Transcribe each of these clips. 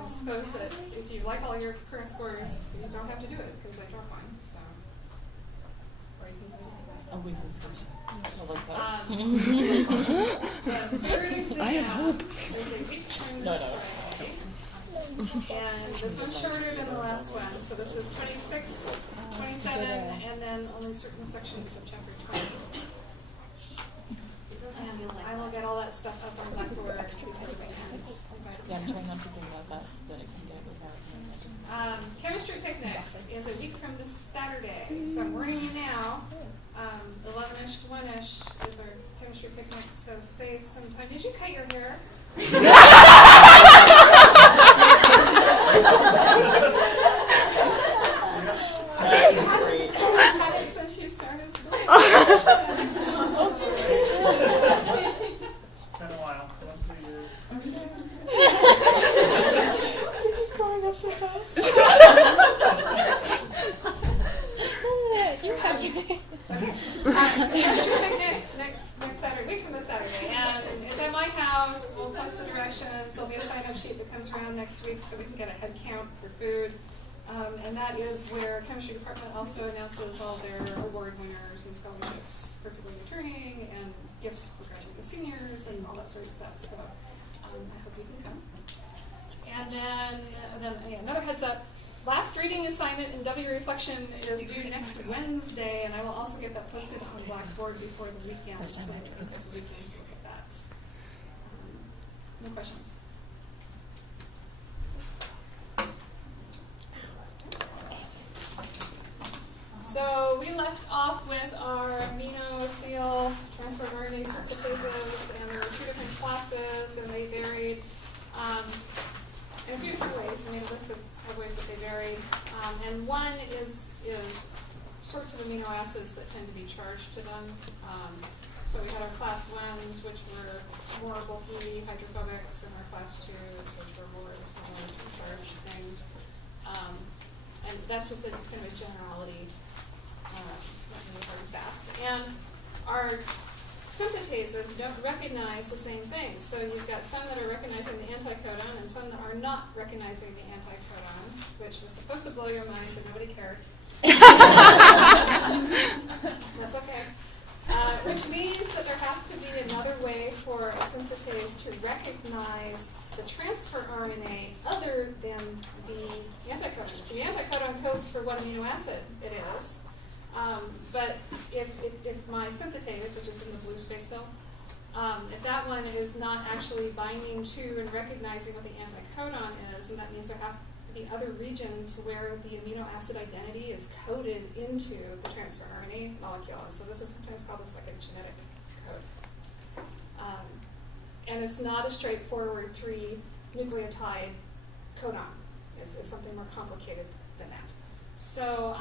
I suppose that if you like all your current scores, you don't have to do it because I dropped mine. So, or you can do it. A weekly discussion. I like that. The third exam is a week from No, this no. Friday. And this one's shorter than the last one. So this is 26, 27, and then only certain sections of chapter 20. And I will get all that stuff up on Blackboard. Yeah, I'm trying not to think about that so that I can get it without Chemistry picnic is a week from this Saturday. So I'm warning you now. 11ish to 1ish is our chemistry picnic. So save some time. Did you cut your hair? Great. I've had it since you started school. It's been a while, almost 3 years. You're just growing up so fast. You're happy. Chemistry picnic next Saturday, week from this Saturday. And it's at my house. We'll post the directions. There'll be a sign-up sheet that comes around next week so we can get a head count for food. And that is where chemistry department also announces all their award winners and scholarships for people returning and gifts for graduating seniors and all that sort of stuff. So I hope you can come. And then another heads up. Last reading assignment in W reflection is due next Wednesday, and I will also get that posted on Blackboard before the weekend, so you can have the weekend to look at that. No questions? So we left off with our amino seal transfer RNA synthetases, and there were 2 different classes, and they varied in a few different ways. We made a list of ways that they varied, and one is sorts of amino acids that tend to be charged to them. So we had our class 1s, which were more bulky hydrophobics, and our class 2s, which were more smaller charged things. And that's just a kind of a generality, not really hard and fast. And our synthetases don't recognize the same things. So you've got some that are recognizing the anticodon and some that are not recognizing the anticodon, which was supposed to blow your mind, but nobody cared. That's okay. Which means that there has to be another way for a synthetase to recognize the transfer RNA other than the anticodon. So the anticodon codes for what amino acid it is. But if my synthetase, which is in the blue space fill, if that one is not actually binding to and recognizing what the anticodon is, and that means there has to be other regions where the amino acid identity is coded into the transfer RNA molecule. And so this is sometimes called this like a genetic code. And it's not a straightforward 3-nucleotide codon. It's something more complicated than that. So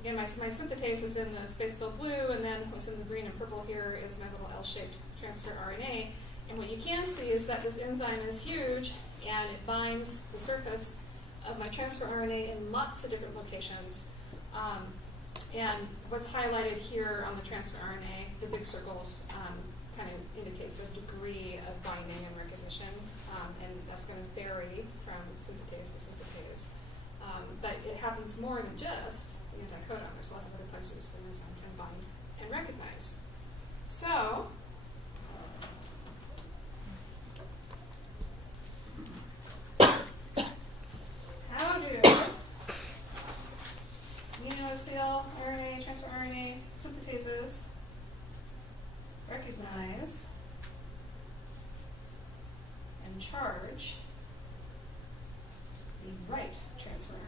again, my synthetase is in the space-filled blue, and then what's in the green and purple here is my little L-shaped transfer RNA. And what you can see is that this enzyme is huge, and it binds the surface of my transfer RNA in lots of different locations. And what's highlighted here on the transfer RNA, the big circles, kind of indicates the degree of binding and recognition, and that's going to vary from synthetase to synthetase. But it happens more than just the anticodon. There's lots of other places the enzyme can bind and recognize. So, how do amino seal, RNA, transfer RNA synthetases recognize and charge the right transfer RNA?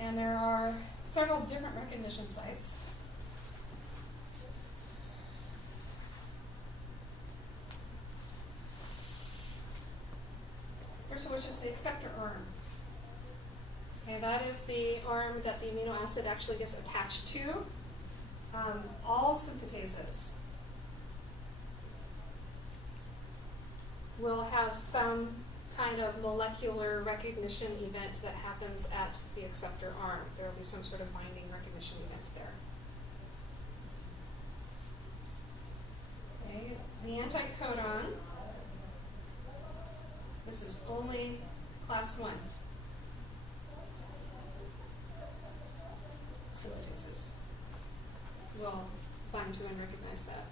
And there are several different recognition sites. First of which is the acceptor arm. Okay, that is the arm that the amino acid actually gets attached to. All synthetases will have some kind of molecular recognition event that happens at the acceptor arm. There will be some sort of binding recognition event there. the anticodon, this is only class 1. Synthetases will bind to and recognize that.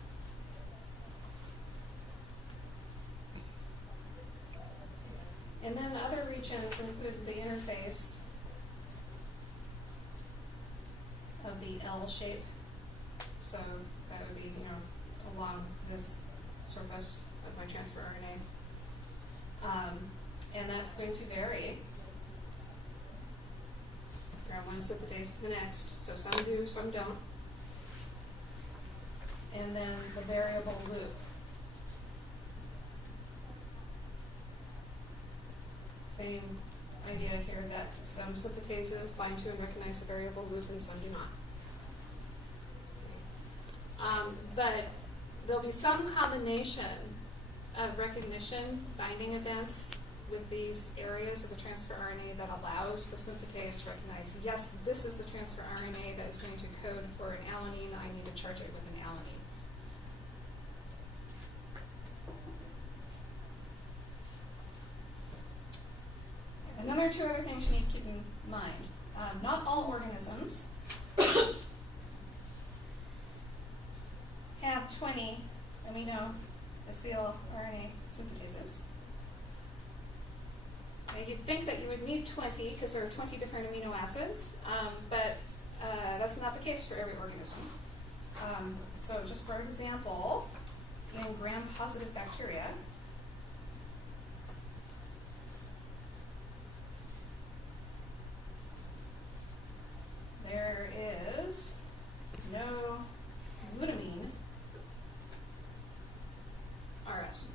And then other regions include the interface of the L shape. So that would be, along this surface of my transfer RNA. And that's going to vary from one synthetase to the next. So some do, some don't. And then the variable loop. Same idea here that some synthetases bind to and recognize the variable loop and some do not. But there'll be some combination of recognition binding events with these areas of the transfer RNA that allows the synthetase to recognize, yes, this is the transfer RNA that is going to code for an alanine, I need to charge it with an alanine. Another two other things you need to keep in mind. Not all organisms have 20 amino acyl RNA synthetases. Now, you'd think that you would need 20 because there are 20 different amino acids, but that's not the case for every organism. So just for example, in gram-positive bacteria, there is no glutamine RS.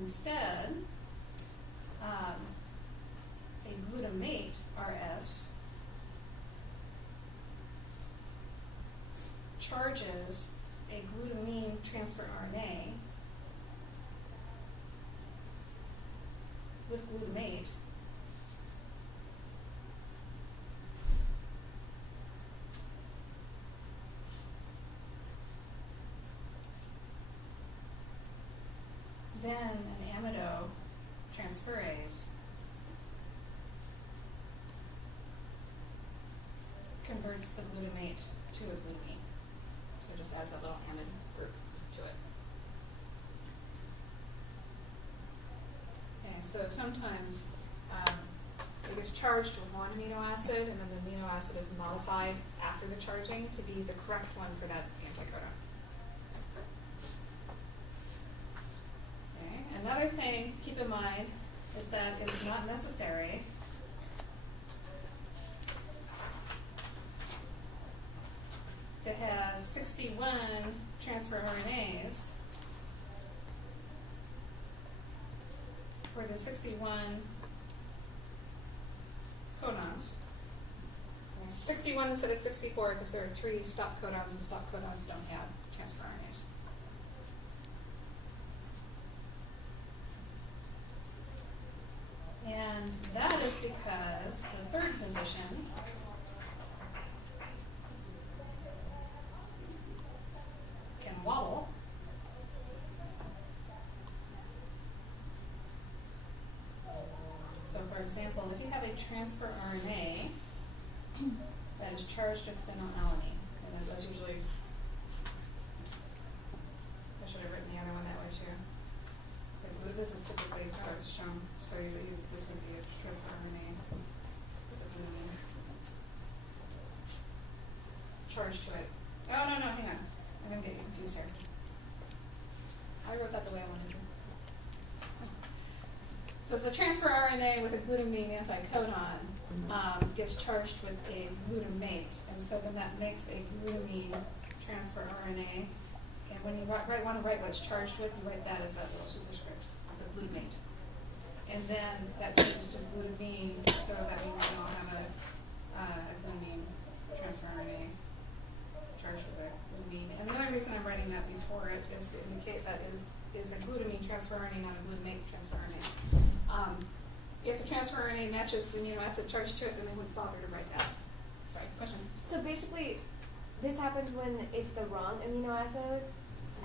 Instead, a glutamate RS charges a glutamine transfer RNA with glutamate then an amido transferase converts the glutamate to a glutamine. So it just adds a little amide group to it. Okay, so sometimes it gets charged with one amino acid, and then the amino acid is modified after the charging to be the correct one for that anticodon. Okay. Another thing to keep in mind is that it's not necessary to have 61 transfer RNAs for the 61 codons. 61 instead of 64 because there are 3 stop codons, and stop codons don't have transfer RNAs. And that is because the third position can wobble. So for example, if you have a transfer RNA that is charged with phenylalanine, and that's usually, I should have written the other one that way too. Okay, so this is typically how it's shown. So this would be a transfer RNA with a glutamine charged to it. Oh, no, hang on. I'm going to get you confused here. I wrote that the way I wanted to. So it's a transfer RNA with a glutamine anticodon gets charged with a glutamate, and so then that makes a glutamine transfer RNA. And when you want to write what it's charged with, you write that as that little superscript, the glutamate. And then that changes to glutamine, so that means you don't have a glutamine transfer RNA charged with a glutamine. And the only reason I'm writing that before it is to indicate that it is a glutamine transfer RNA, not a glutamate transfer RNA. if the transfer RNA matches the amino acid charge to it, then they wouldn't bother to write that. Sorry, question? So basically, this happens when it's the wrong amino acid.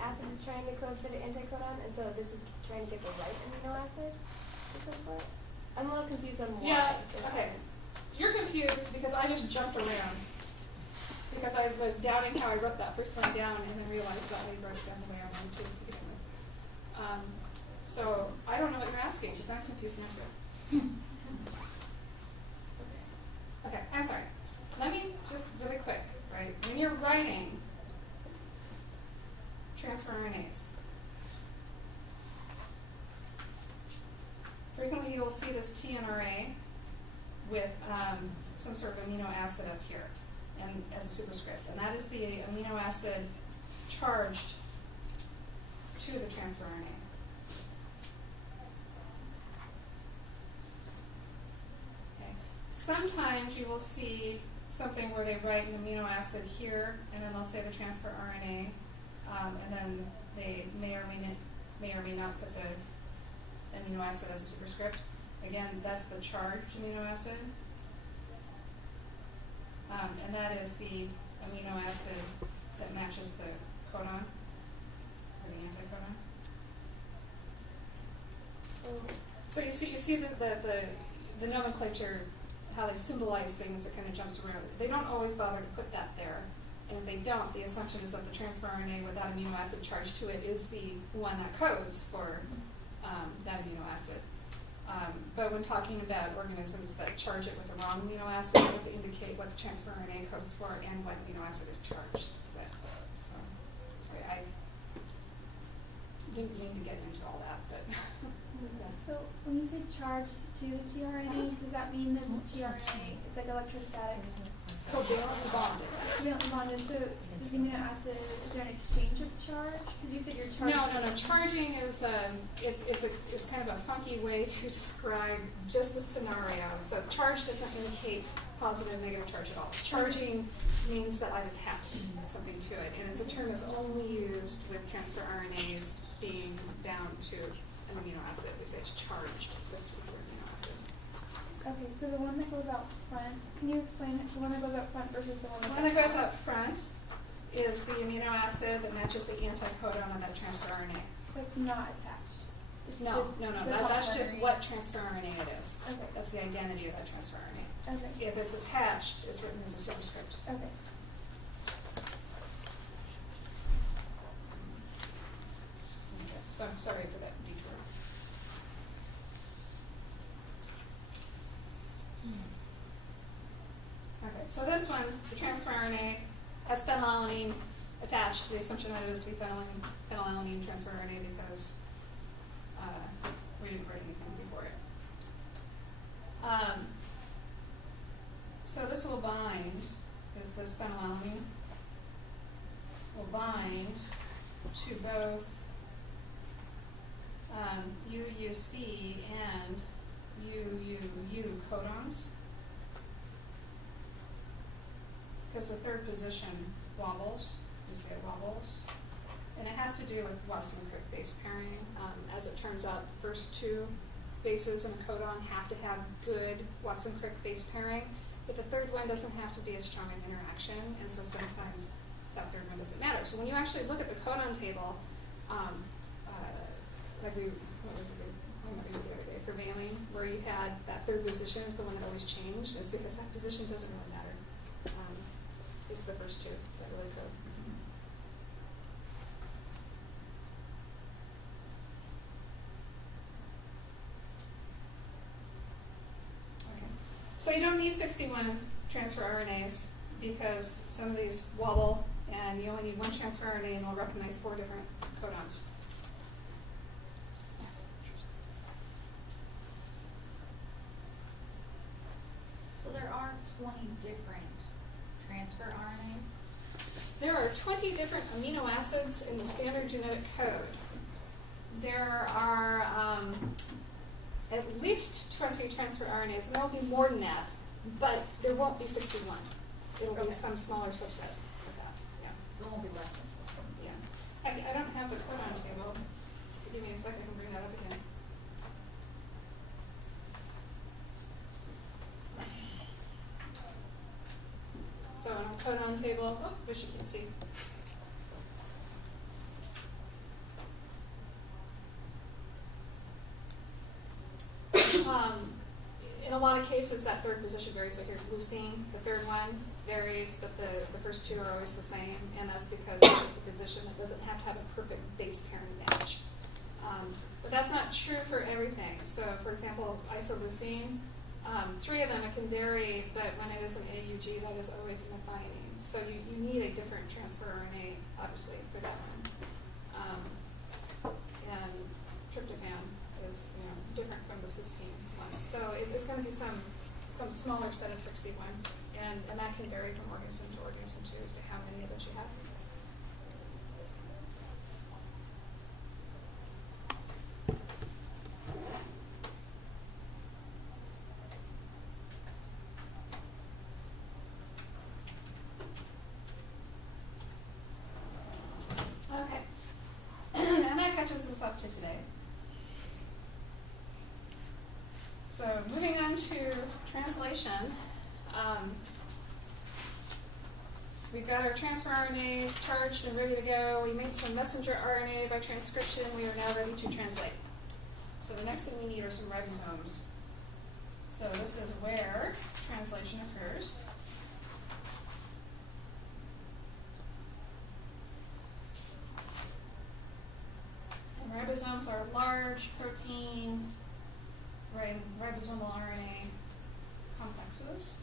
Acid is trying to code for the anticodon, and so this is trying to get the right amino acid to code for it. I'm a little confused on why Yeah, this okay. happens. You're confused because I just jumped around. Because I was doubting how I wrote that first one down and then realized that I wrote it down the way I wanted to begin with. So I don't know what you're asking because I'm confused now too. Okay, I'm sorry. Let me just really quick, right? When you're writing transfer RNAs, frequently you will see this tRNA with some sort of amino acid up here and as a superscript, and that is the amino acid charged to the transfer RNA. Okay. Sometimes you will see something where they write an amino acid here, and then they'll say the transfer RNA, and then they may or may not put the amino acid as a superscript. Again, that's the charged amino acid. And that is the amino acid that matches the codon, or the anticodon. So you see the nomenclature, how they symbolize things, it kind of jumps around. They don't always bother to put that there. And if they don't, the assumption is that the transfer RNA with that amino acid charged to it is the one that codes for that amino acid. But when talking about organisms that charge it with the wrong amino acid, you have to indicate what the transfer RNA codes for and what amino acid is charged with. So, sorry, I didn't mean to get into all that, but. So when you say charged to the tRNA, does that mean that the tRNA is like electrostatic? Covalently bonded. Covalently bonded. So does the amino acid, is there an exchange of charge? Because you said you're charging. No. Charging is is kind of a funky way to describe just the scenario. So charge doesn't indicate positive, negative charge at all. Charging means that I've attached something to it, and it's a term that's only used with transfer RNAs being bound to an amino acid. We say it's charged with a particular amino acid. Okay, so the one that goes out front, can you explain the one that goes out front versus the one The that's one that goes out front is the amino acid that matches the anticodon of that transfer RNA. So it's not attached. It's No, just no, the that's just complementary. what transfer RNA it is. Okay. That's the identity of that transfer RNA. Okay. If it's attached, it's written as a superscript. Okay. Okay. So I'm sorry for that detour. Okay, so this one, the transfer RNA, has phenylalanine attached. The assumption that it is the phenylalanine transfer RNA because we didn't write anything before it. So this will bind, is this phenylalanine, will bind to both UUC and UUU codons, because the third position wobbles, you see it wobbles, and it has to do with Watson-Crick base pairing. As it turns out, the first two bases in a codon have to have good Watson-Crick base pairing, but the third one doesn't have to be as strong an interaction, and so sometimes that third one doesn't matter. So when you actually look at the codon table, like what was it, the other day for valine, where you had that third position is the one that always changed, is because that position doesn't really matter. It's the first two that really code. Okay. So you don't need 61 transfer RNAs because some of these wobble and you only need one transfer RNA and it'll recognize 4 different codons. So there are 20 different transfer RNAs? There are 20 different amino acids in the standard genetic code. There are at least 20 transfer RNAs, and there will be more than that, but there won't be 61. It'll be some smaller subset of that. Yeah. There won't be less than 20. Yeah. I don't have the codon table. Give me a second, I can bring that up again. codon table. Oh, wish you can see. In a lot of cases, that third position varies. So here, leucine, the third one varies, but the first two are always the same, and that's because this is the position that doesn't have to have a perfect base pairing match. But that's not true for everything. So, for example, isoleucine, three of them it can vary, but when it is an AUG, that is always methionine. So you need a different transfer RNA, obviously, for that one. And tryptophan is different from the cysteine one. So it's going to be some smaller set of 61, and that can vary from organism to organism too, as to how many of those you have. Okay, and that catches us up to today. So moving on to translation, we've got our transfer RNAs charged and ready to go. We made some messenger RNA by transcription. We are now ready to translate. So the next thing we need are some ribosomes. So this is where translation occurs. And ribosomes are large protein ribosomal RNA complexes.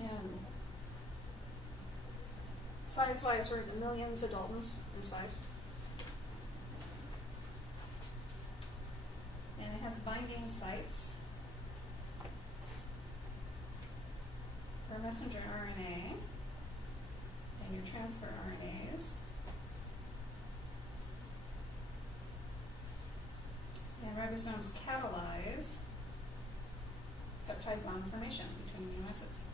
And size-wise, we're in the millions of Daltons in size. And it has binding sites for messenger RNA and your transfer RNAs. And ribosomes catalyze peptide bond formation between amino acids.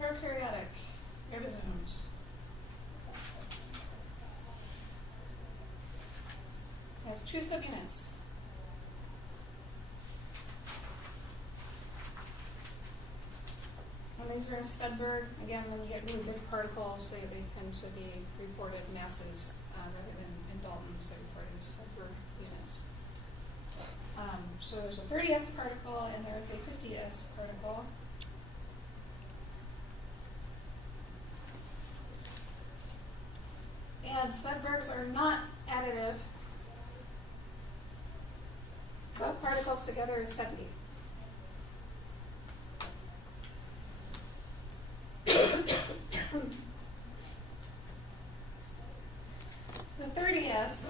Prokaryotic ribosomes. It has two subunits. And these are in Svedberg. Again, when you get really big particles, they tend to be reported masses rather than in Daltons, they're reported as Svedberg units. So there's a 30S particle and there is a 50S particle. And Svedbergs are not additive. Both particles together is 70. The 30S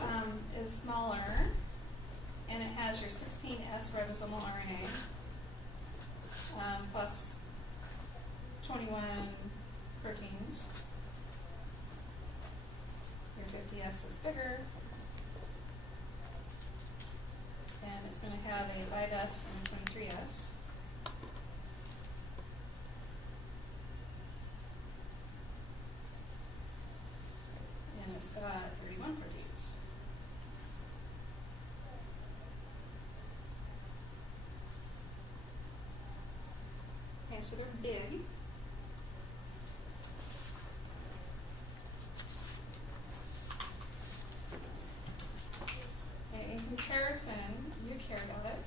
is smaller, and it has your 16S ribosomal RNA plus 21 proteins. Your 50S is bigger, and it's going to have a 5S and a 23S. And it's got 31 proteins. Okay, so they're big. In comparison, eukaryotic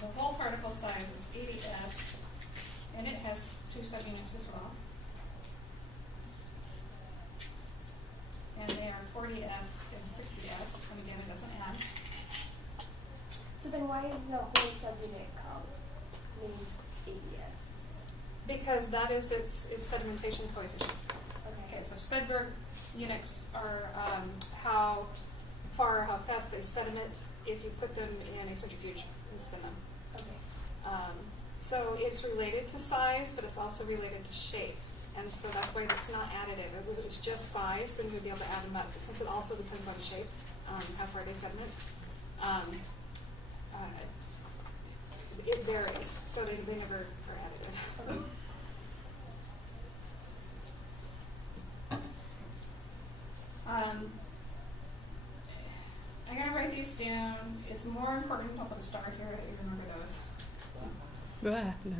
the whole particle size is 80S, and it has two subunits as well. And they are 40S and 60S, and again, it doesn't add. So then why is the whole subunit called ADS? Because that is its sedimentation coefficient. Okay. Okay, so Svedberg units are how far, how fast they sediment if you put them in a centrifuge and spin them. Okay. So it's related to size, but it's also related to shape. And so that's why it's not additive. If it was just size, then you'd be able to add them up. But since it also depends on shape, how far they sediment, it varies. So they never are additive. I'm going to write these down. It's more important to put a star here that you remember those. There we go.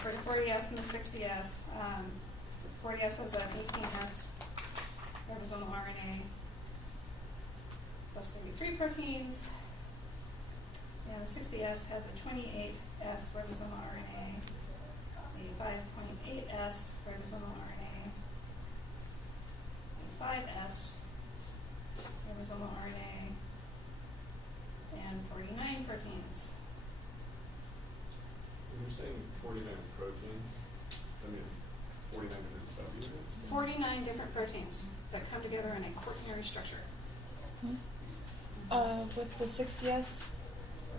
For the 40S and the 60S, 40S has an 18S ribosomal RNA plus 33 proteins, and the 60S has a 28S ribosomal RNA, a 5.8S ribosomal RNA, and 5S ribosomal RNA, and 49 proteins. When you're saying 49 proteins, that means 49 different subunits? 49 different proteins that come together in a quaternary structure. With the 60S,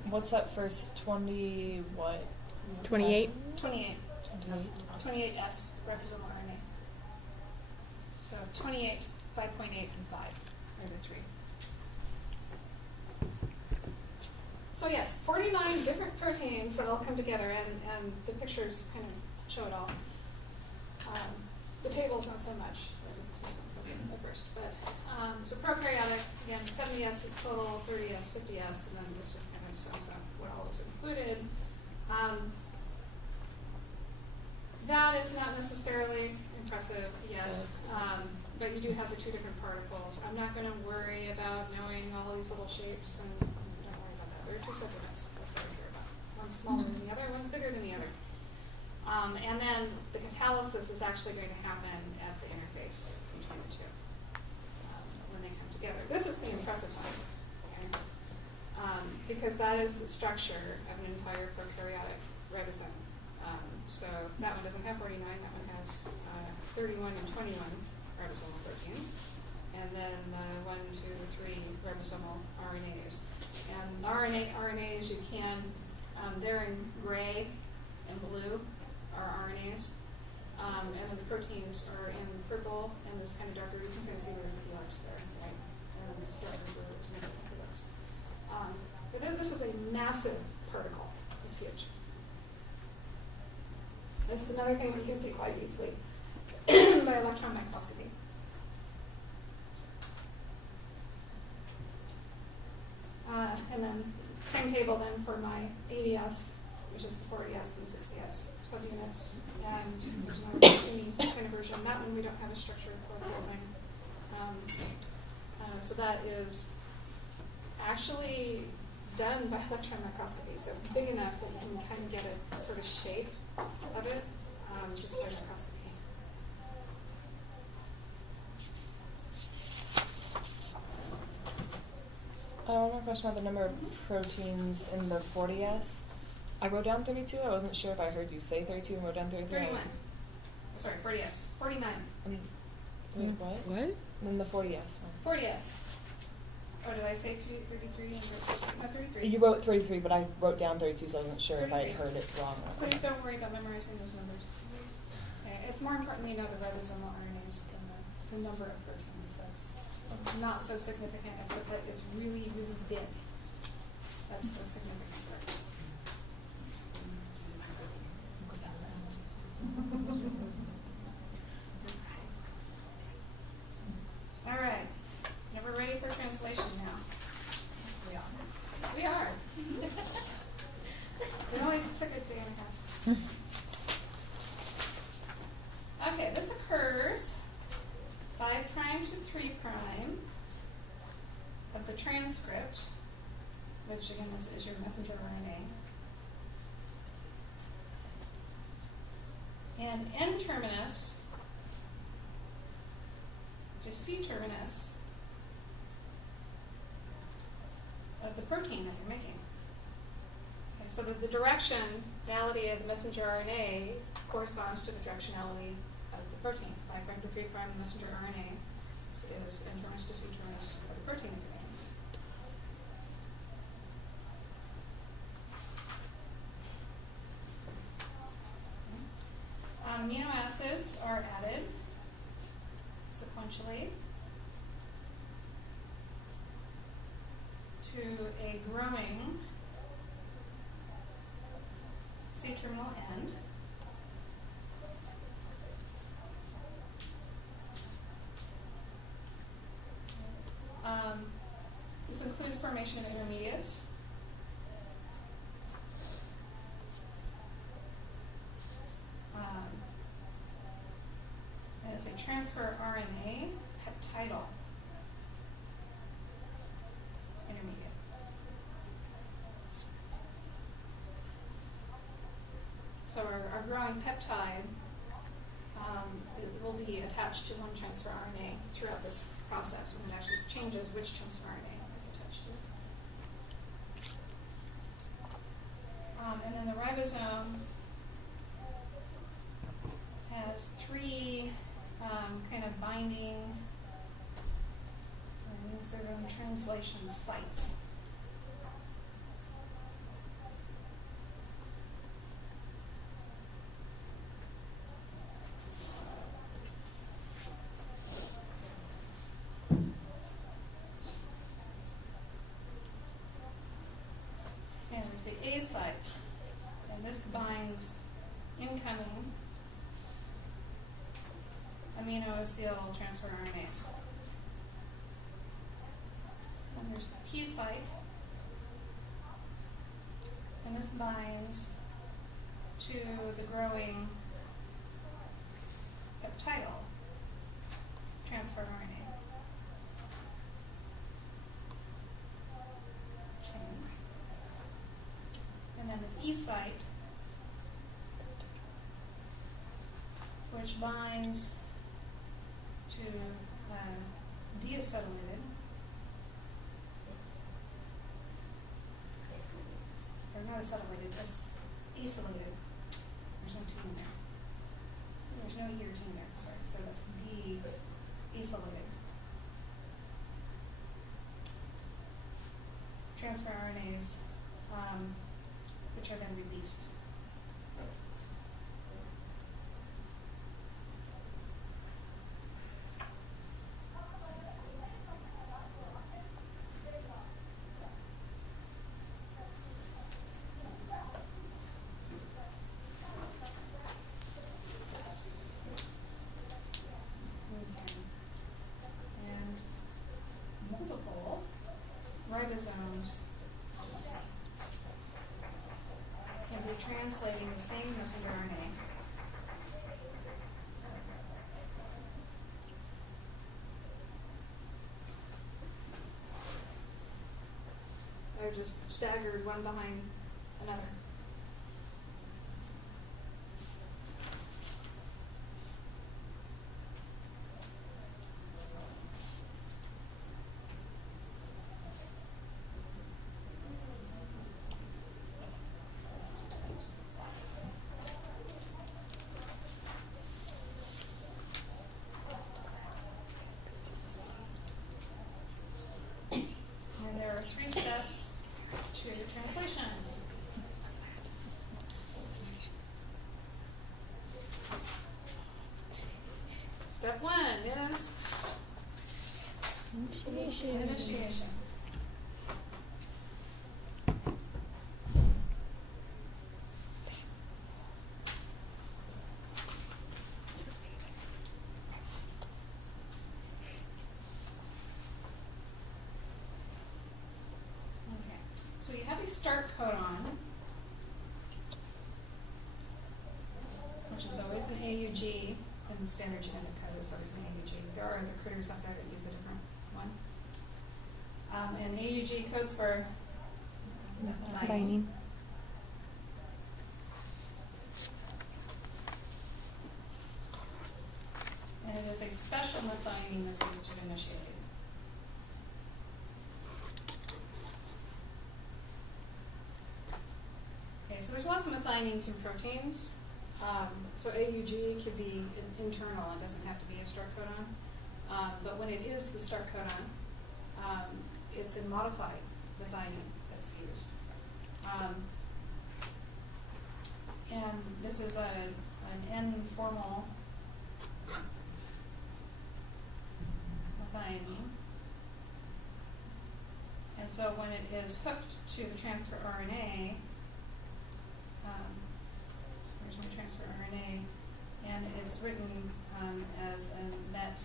what's that first 20 what? 28. 28. 28. 28S ribosomal RNA. So 28, 5.8, and 5 are the three. So yes, 49 different proteins that all come together, and the pictures kind of show it all. The tables not so much. That doesn't seem so impressive at first. But so prokaryotic, again, 70S is total, 30S, 50S, and then this just kind of sums up what all is included. That is not necessarily impressive yet, but you do have the two different particles. I'm not going to worry about knowing all these little shapes, and don't worry about that. There are two subunits. That's what I care about. One's smaller than the other, one's bigger than the other. And then the catalysis is actually going to happen at the interface between the two when they come together. This is the impressive part, okay? Because that is the structure of an entire prokaryotic ribosome. So that one doesn't have 49, that one has 31 and 21 ribosomal proteins, and then 1, 2, 3 ribosomal RNAs. And RNAs you can, they're in gray and blue are RNAs, and then the proteins are in purple and this kind of darker. You can kind of see there's a helix there, right? And then this darker blue is another helix. But then this is a massive particle. It's huge. This is another thing that you can see quite easily by electron microscopy. And then same table then for my 80S, which is the 40S and 60S subunits. And there's another teeny kind of version. That one we don't have a structure for the whole thing. So that is actually done by electron microscopy. So it's big enough that you can kind of get a sort of shape of it just by microscopy. One more question about the number of proteins in the 40S. I wrote down 32. I wasn't sure if I heard you say 32 and wrote down 33. 31. Sorry, 40S. 49. Wait, what? What? And then the 40S one. 40S. Oh, did I say 33 and 33? You wrote 33, but I wrote down 32, so I wasn't sure if I 33. heard it wrong. Please don't worry about memorizing those numbers. Okay. It's more important you know the ribosomal RNAs than the number of proteins. That's not so significant, except that it's really, really big. That's the significant part. All right. Never ready for translation now. We are. It only took a day and a half. Okay, this occurs 5' to 3' of the transcript, which again is your messenger RNA. And N-terminus, which is C-terminus, of the protein that you're making. Okay, so the directionality of the messenger RNA corresponds to the directionality of the protein. 5' to 3' messenger RNA is N-terminus to C-terminus of the protein that you're making. are added sequentially to a growing C-terminal end. This includes formation of intermediates. As a transfer RNA peptidal intermediate. So our growing peptide it will be attached to one transfer RNA throughout this process, and it actually changes which transfer RNA is attached to it. And then the ribosome has three kind of binding, use their own translation sites. And there's the A site, and this binds incoming amino-acyl transfer RNAs. And there's the P site, and this binds to the growing peptidal transfer RNA chain. And then the E site, which binds to deacetylated, or not acetylated, acylated. There's no T in there. There's no E or T in there, sorry. So that's deacylated. Transfer RNAs, which are then released. And multiple ribosomes can be translating the same messenger RNA they're just staggered one behind another. And there are 3 steps to translation. Step 1 is initiation. Okay, so you have a start codon, which is always an AUG, and the standard genetic code is always an AUG. There are other critters out there that use a different one. And AUG codes for Binding. And it is a special methionine that's used to initiate it. Okay, so there's lots of methionines in proteins. So AUG could be internal, it doesn't have to be a start codon. But when it is the start codon, it's a modified methionine that's used. And this is an N-formal methionine. And so when it is hooked to the transfer RNA, here's my transfer RNA, and it's written as a net,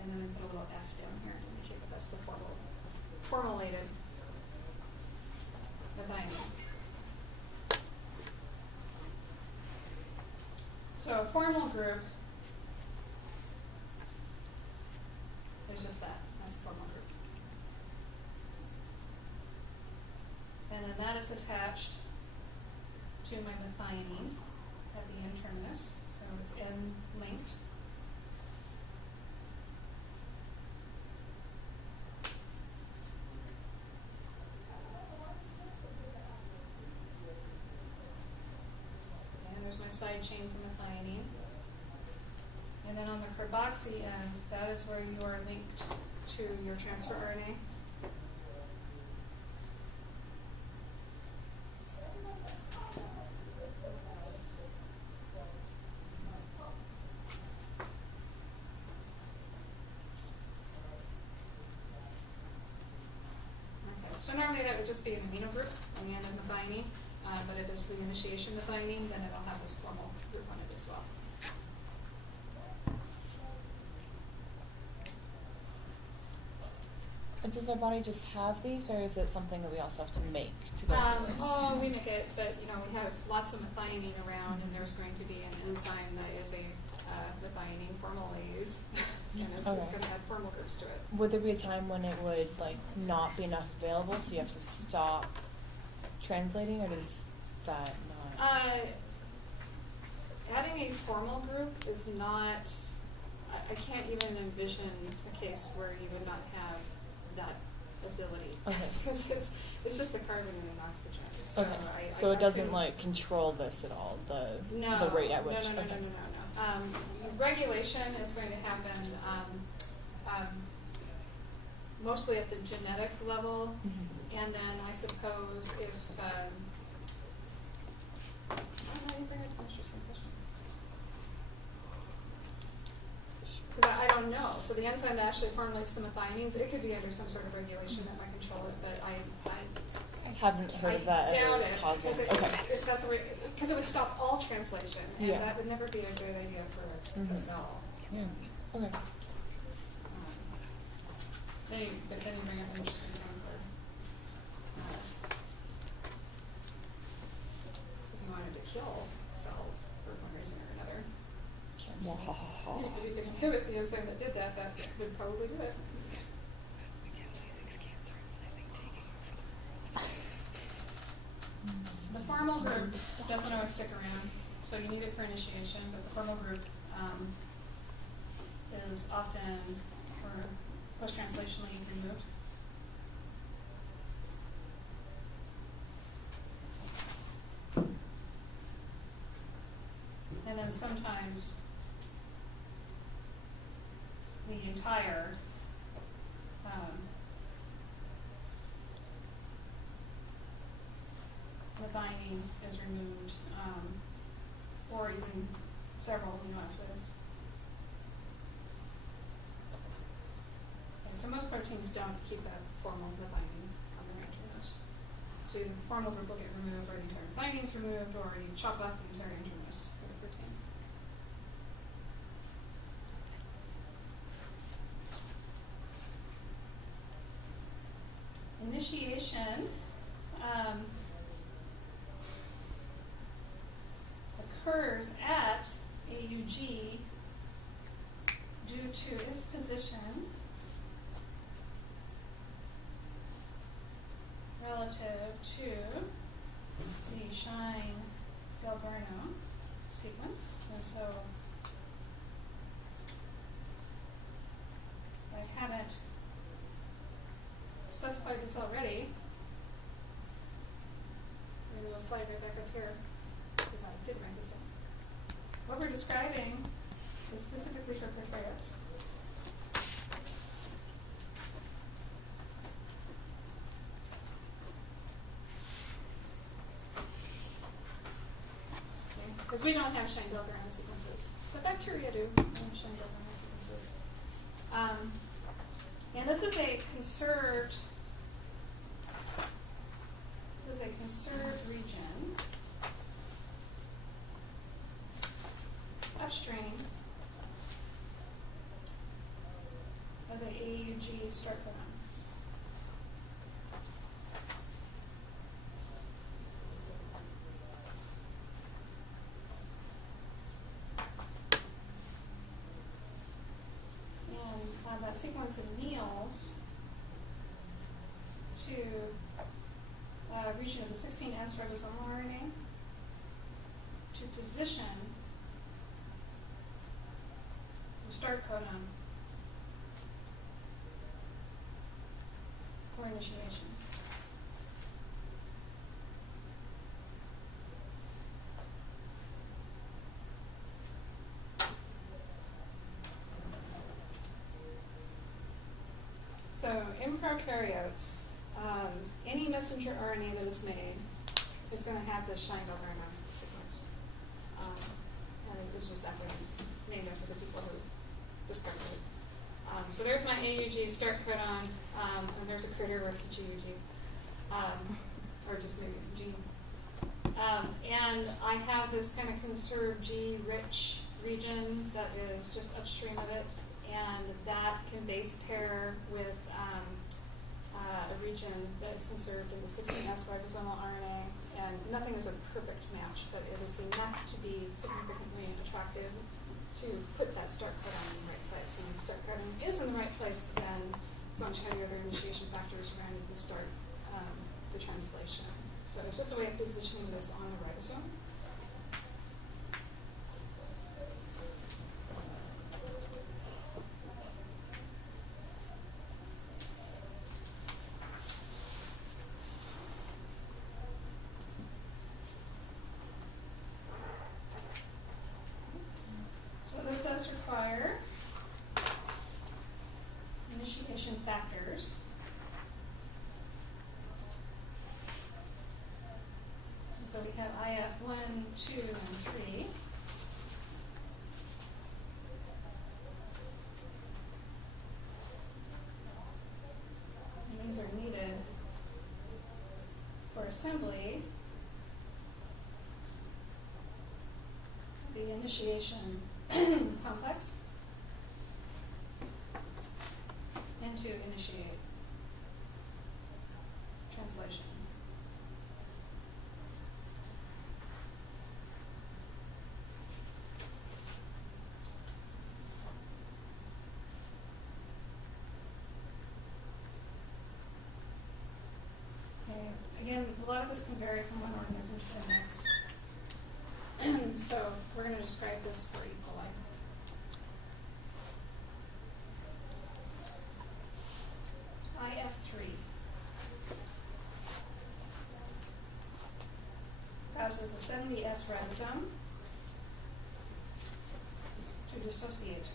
and then I put a little F down here to indicate that that's the formulated methionine. So a formal group is just that. That's a formal group. And then that is attached to my methionine at the N-terminus. So it's N-linked. And there's my side chain for methionine. And then on the carboxy end, that is where you are linked to your transfer RNA. So normally that would just be an amino group on the end of methionine, but if it's the initiation methionine, then it'll have this formal group on it as well. And does our body just have these, or is it something that we also have to make to go into this? Oh, we make it, but we have lots of methionine around, and there's going to be an enzyme that is a methionine formylase, and it's Okay. going to have formal groups to it. Would there be a time when it would not be enough available, so you have to stop translating, or does that not? Adding a formal group is not. I can't even envision a case where you would not have that ability. Okay. Because it's just a carbon and an oxygen. So Okay. So it doesn't control this at all, the rate at which. No. Regulation is going to happen mostly at the genetic level, Mhm. and then I suppose if because I don't know. So the enzyme that actually formulates the methionines, it could be under some sort of regulation that might control it, but I Haven't heard of that doubt ever it, causing. Okay. Because it would stop all translation, and Yeah. that would never be a good idea for Mhm. a cell. Yeah. Okay. Then you bring up an interesting thing for if you wanted to kill cells for one reason or another. You could inhibit the enzyme that did that would probably do it. The formal group doesn't always stick around, so you need it for initiation, but the formal group is often for post-translationally removed. And then sometimes the entire methionine is removed, or even several amino acids. Okay, so most proteins don't keep that formal methionine on their N-terminus. So either the formal group will get removed, or the entire methionine is removed, or you chop off the entire N-terminus for the protein. Initiation occurs at AUG due to its position relative to the Shine-Dalberno sequence. And so I haven't specified this already. Maybe we'll slide right back up here, because I did write this down. What we're describing is specifically for Porphyrias. Because we don't have Shine-Dalberno sequences, but bacteria do have Shine-Dalberno sequences. And this is a conserved region upstream of the AUG start codon. And that sequence anneals to a region of the 16S ribosomal RNA to position the start codon for initiation. So in prokaryotes, any messenger RNA that is made is going to have this Scheinfeld-Reimer sequence. And it's just named after the people who discovered it. So there's my AUG start codon, and there's a critter where it's a GUG, or just maybe a gene. And I have this kind of conserved G-rich region that is just upstream of it, and that can base pair with a region that is conserved in the 16S ribosomal RNA, and nothing is a perfect match, but it is enough to be significantly attractive to put that start codon in the right place. And when the start codon is in the right place, then as long as you have your other initiation factors around, you can start the translation. So it's just a way of positioning this on the ribosome. So this does require initiation factors. And so we have IF 1, 2, and 3. And these are needed for assembly of the initiation complex and to initiate translation. Okay. Again, a lot of this can vary from one organism to the next. So we're going to describe this for E. coli. IF3 causes the 70S ribosome to dissociate.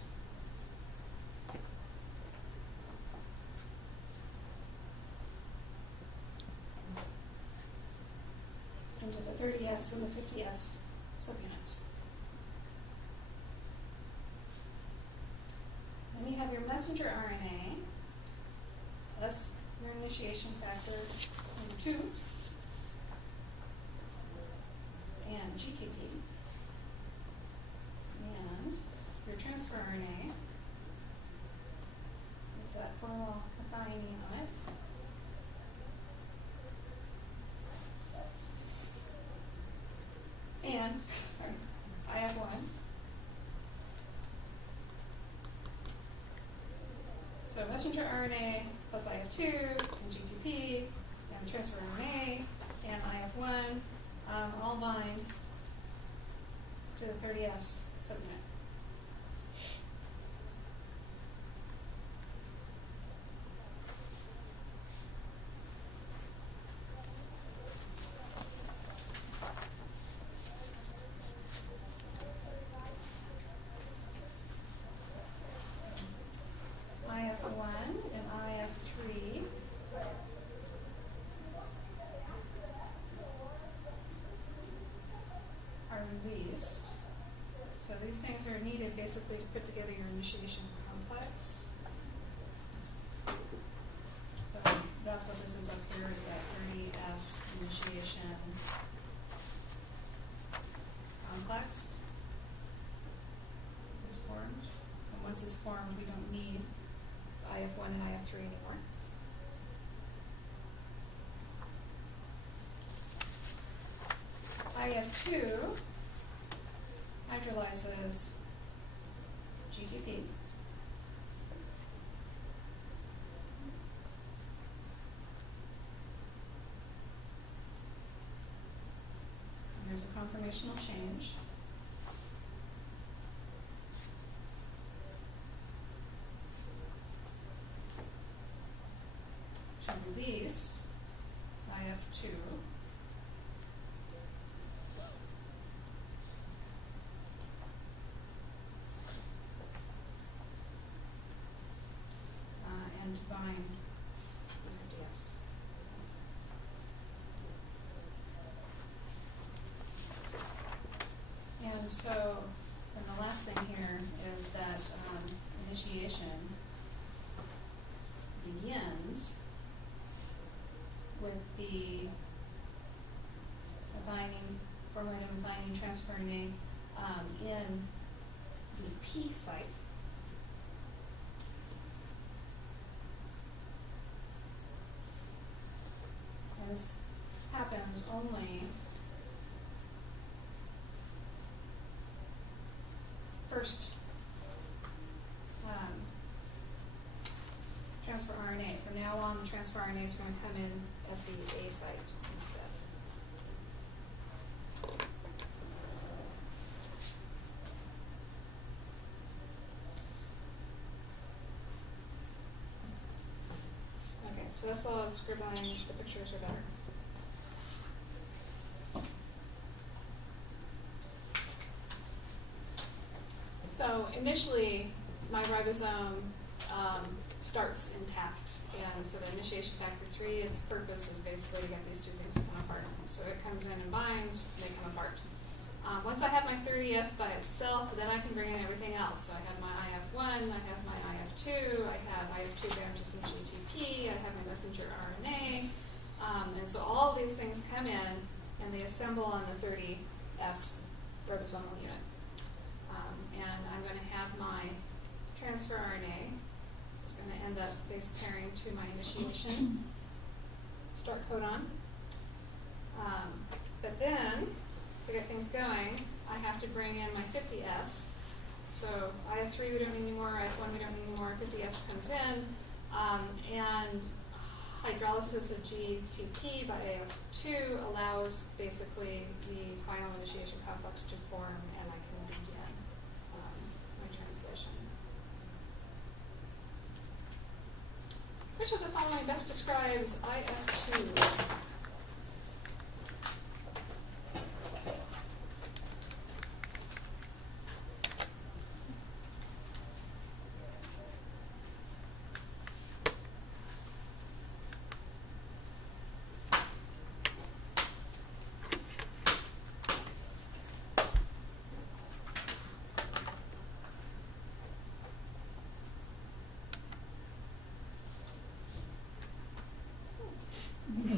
Into the 30S and the 50S subunits. Then you have your messenger RNA plus your initiation factor number 2 and GTP and your transfer RNA with that formylmethionine on it. And, sorry, IF1. So messenger RNA plus IF2 and GTP and transfer RNA and IF1 all bind to the 30S subunit. IF1 and IF3 are released. So these things are needed basically to put together your initiation complex. complex is formed. And once it's formed, we don't need IF1 and IF3 anymore. IF2 hydrolyzes GTP. And there's a conformational change. To release IF2. And bind with DS. And so, and the last thing here is that initiation begins with the methionine, formulated methionine transferrin A in the P site. And this happens only first transfer RNA. From now on, the transfer RNA is going to come in at the A site instead. Okay, so that's all scribbling. The pictures are better. So initially, my ribosome starts intact, and so the initiation factor 3, its purpose is basically to get these two things to come apart. So it comes in and binds, and they come apart. Once I have my 30S by itself, then I can bring in everything else. So I have my IF1, I have my IF2, I have IF2 bound to some GTP, I have my messenger RNA, and so all of these things come in, and they assemble on the 30S ribosomal unit. And I'm going to have my transfer RNA. It's going to end up base pairing to my initiation start codon. But then, to get things going, I have to bring in my 50S. So IF3 we don't need anymore, IF1 we don't need anymore, 50S comes in, and hydrolysis of GTP by AF2 allows basically the final initiation complex to form, and I can begin my translation. Which of the following best describes IF2?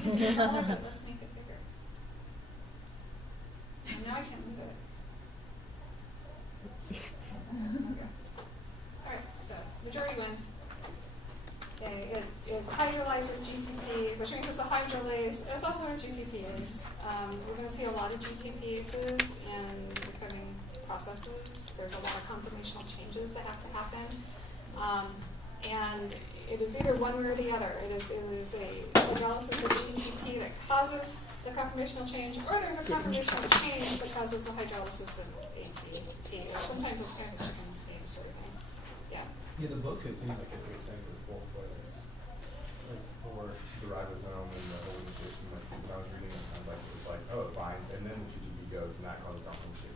Let's make it bigger. And now I can't move it. Okay. Alright, so majority wins. Okay, it hydrolyzes GTP, which means it's a hydrolase. It's also a GTPase. We're going to see a lot of GTPases in the coding processes. There's a lot of conformational changes that have to happen. And it is either one way or the other. It is a hydrolysis of GTP that causes the conformational change, or there's a conformational change that causes the hydrolysis of ATP. Sometimes it's kind of a chicken and egg sort of thing. Yeah. Yeah, the book could seem like it makes sense both ways. Like for the ribosome and the whole initiation, like when I was reading it, it sounded like it was like, oh, it binds, and then the GTP goes, and that causes conformation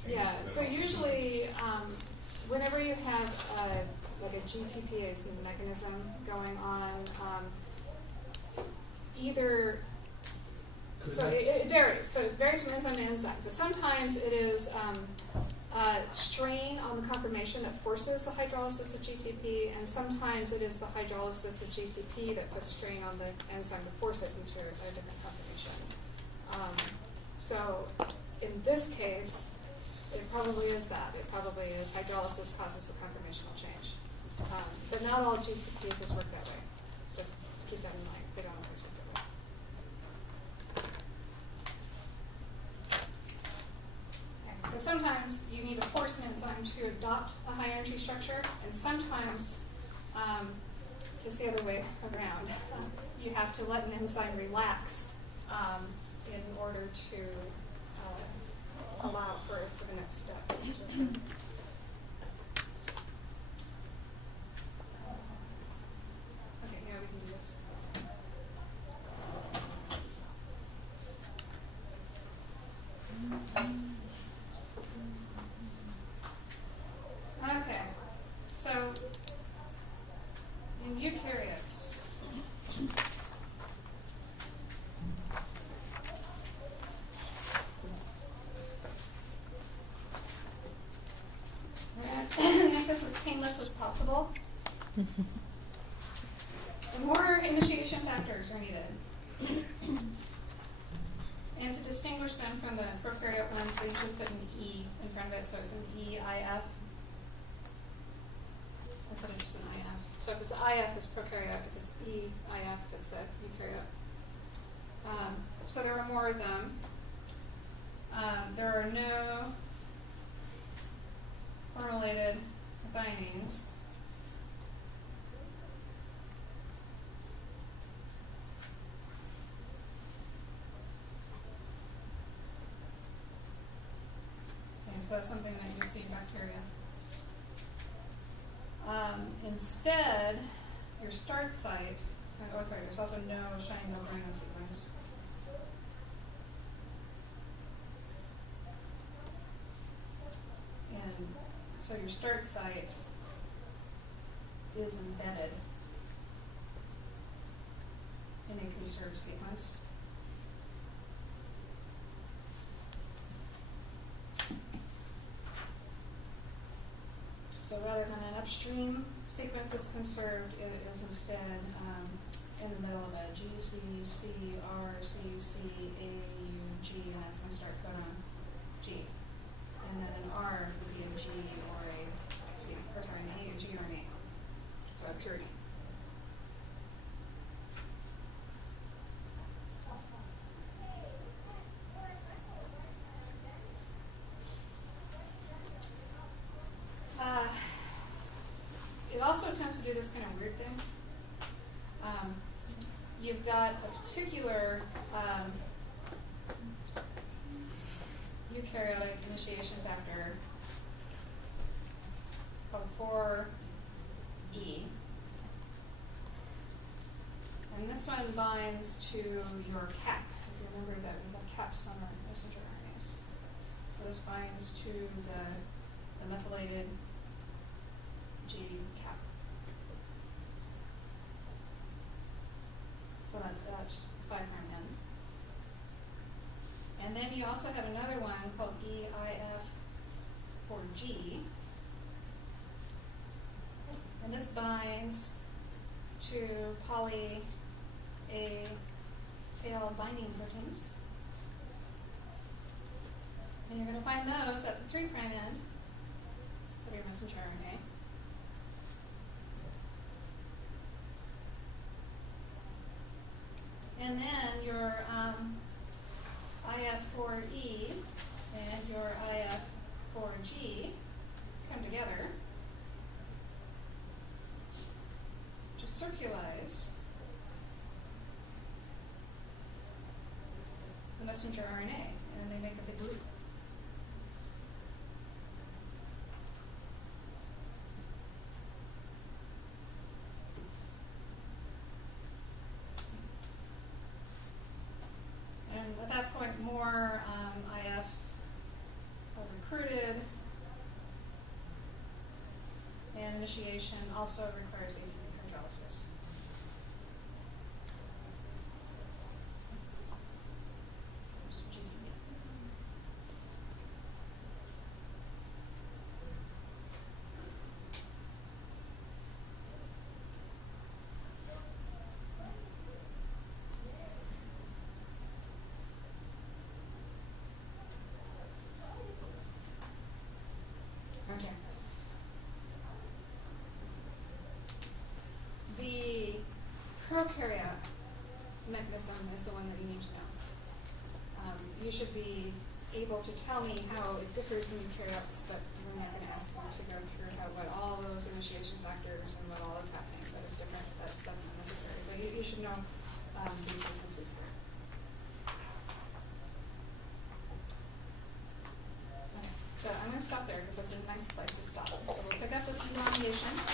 change. Yeah, so usually, whenever you have like a GTPase mechanism going on, either, so it varies. So it varies from enzyme to enzyme, but sometimes it is strain on the conformation that forces the hydrolysis of GTP, and sometimes it is the hydrolysis of GTP that puts strain on the enzyme to force it into a different conformation. So in this case, It probably is that. It probably is hydrolysis causes the conformational change. But not all GTPases work that way. Just keep that in mind. They don't always work that way. Okay. But sometimes you need to force an enzyme to adopt a high energy structure, and sometimes it's the other way around. You have to let an enzyme relax in order to allow for the next step. Okay, now we can do this. Okay, so in eukaryotes, make this as painless as possible. More initiation factors are needed. And to distinguish them from the prokaryote ones, they usually put an E in front of it, so it's an EIF. Instead of just an IF. So if it's IF, it's prokaryote. If it's EIF, it's a eukaryote. So there are more of them. There are no correlated bindings. Okay, so that's something that you see in bacteria. Instead, your start site, there's also no shiny membrane sequence. And so your start site is embedded in a conserved sequence. So rather than an upstream sequence that's conserved, it is instead in the middle of a G, C, C, R, C, C, A, U, G, and that's going to start codon G. And then an R would be a G or a C, or sorry, an A, a G, or an A. So a purity. It also tends to do this kind of weird thing. You've got a particular eukaryotic initiation factor called 4E. And this one binds to your cap. If you remember that we have caps on our messenger RNAs. So this binds to the methylated G cap. So that's at 5' end. And then you also have another one called EIF for G. And this binds to poly A tail binding proteins. And you're going to find those at the 3' end of your messenger RNA. And then your IF4E and your IF4G come together to circularize the messenger RNA, and they make a big loop. And at that point, more IFs are recruited, and initiation also requires ATP hydrolysis. There's GTP. prokaryote mechanism is the one that you need to know. You should be able to tell me how it differs in eukaryotes, but we're not gonna ask you to go through what all those initiation factors and what all is happening that is different. That's not necessary, but you should know these differences here. Okay, so I'm gonna stop there because that's a nice place to stop. So we'll pick up with elongation.